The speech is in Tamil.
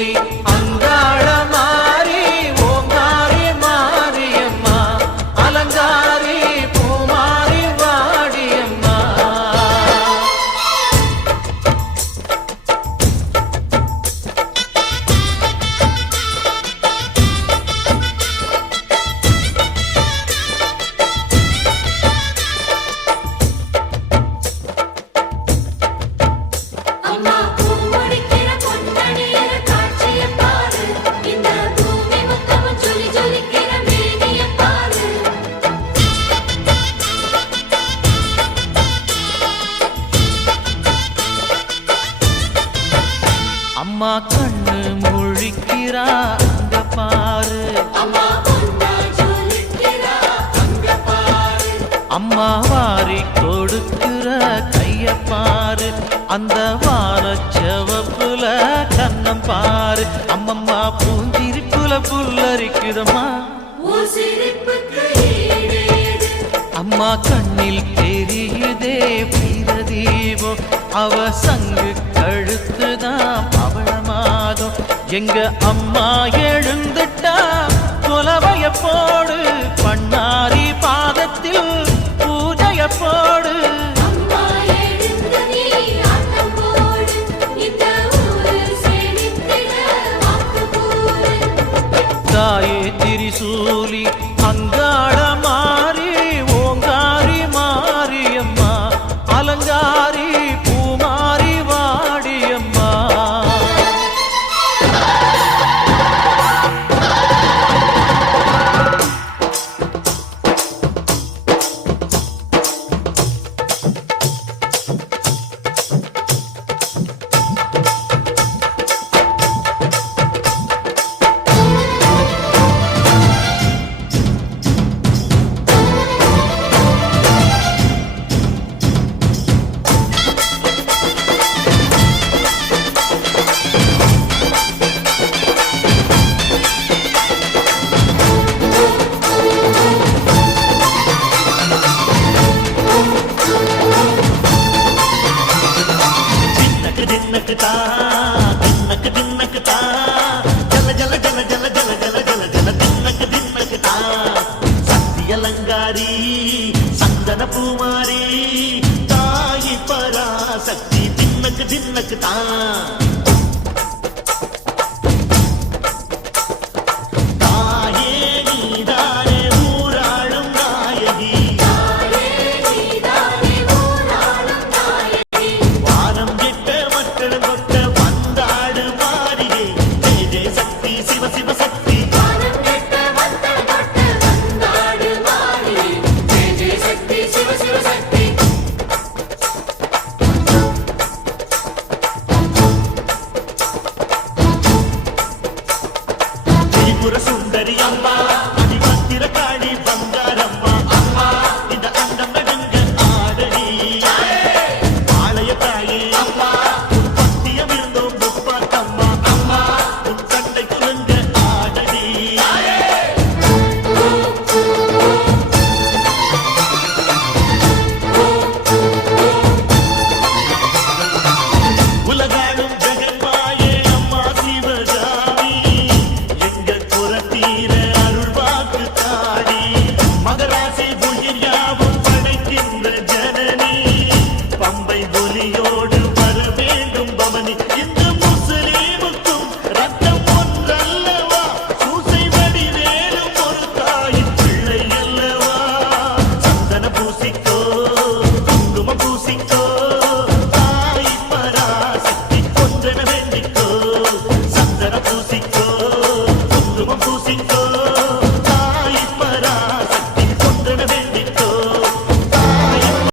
சூலி அங்காள மாறி ஓங்காரி மாரியம்மா அலங்காரி பூமாரி வாடியம்மா. அம்மா கண்ணு முழிக்கிறா அங்க பாரு, அம்மா வாரி கொடுக்கிற கைய பாரு, அந்த வானச்சவப்புல கண்ணம் பாரு. அம்மம்மா பூஞ்சிரிப்புல புல்லரிக்குதம்மா, அம்மா கண்ணில் தெரியுதே வீரதீபம், அவ சங்கு கழுத்துதான் பவளமாகும். எங்க அம்மா எழுந்துட்டா கொலவைய போடு, பண்ணாரி பாதத்தில் பூஜைய போடு. தாயே திரிசூலி அங்காள மாறி ஓங்காரி மாரியம்மா அலங்காரி பூமாரி வாடியம்மா. அலங்காரி சந்தன பூமாரி தாயி பராசக்தி தின்னக்கு தின்னக்கு தான். சுந்தரி அம்மா